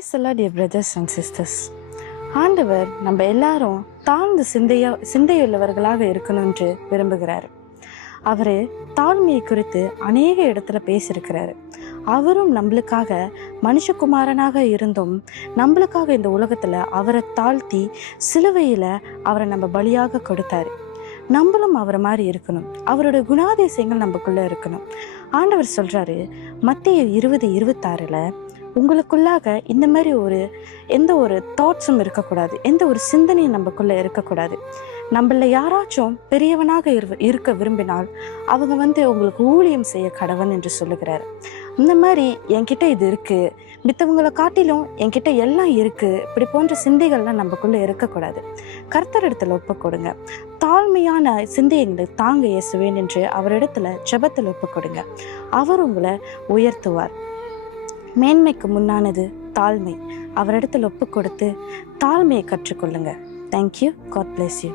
Praise the Lord, dear brothers and sisters. ஆண்டவர் நம்ம எல்லாரும் தாழ்ந்த சிந்தையுள்ளவர்களாக இருக்கணும்னு விரும்புகிறாரு. அவரு தாழ்மையை குறித்து அநேக இடத்துல பேசியிருக்கிறாரு. அவரும் நம்மளுக்காக மனுஷகுமாரனாக இருந்தும் நம்மளுக்காக இந்த உலகத்துல அவரை தாழ்த்தி சிலுவையில அவரை நம்ம பலியாக கொடுத்தாரு. நம்மளும் அவரை மாதிரி இருக்கணும். அவரோட குணாதிசயங்கள் நமக்குள்ள இருக்கணும். ஆண்டவர் சொல்றாரு மத்தேயு 20:26 உங்களுக்குள்ளாக இந்த மாதிரி எந்த ஒரு தாட்ஸும் இருக்கக்கூடாது, எந்த ஒரு சிந்தனையும் நமக்குள்ள இருக்கக்கூடாது. நம்மள யாராச்சும் பெரியவனாக இருக்க விரும்பினால் அவங்க உங்களுக்கு ஊழியம் செய்ய கடவன் என்று சொல்லுகிறாரு. இந்த மாதிரி என்கிட்ட இது இருக்கு, மித்தவங்களை காட்டிலும் என்கிட்ட எல்லாம் இருக்கு, இப்படி போன்ற சிந்தைகள்லாம் நமக்குள்ள இருக்கக்கூடாது. கர்த்தரிடத்துல ஒப்பு கொடுங்க. தாழ்மையான சிந்தையை தாங்க இயேசுவேன் என்று அவரிடத்துல ஜெபத்தில் ஒப்பு கொடுங்க. அவர் உங்களை உயர்த்துவார். மேன்மைக்கு முன்னானது தாழ்மை. அவரிடத்தில் ஒப்பு கொடுத்து தாழ்மையை கற்றுக்கொள்ளுங்க. தேங்க்யூ. God bless you.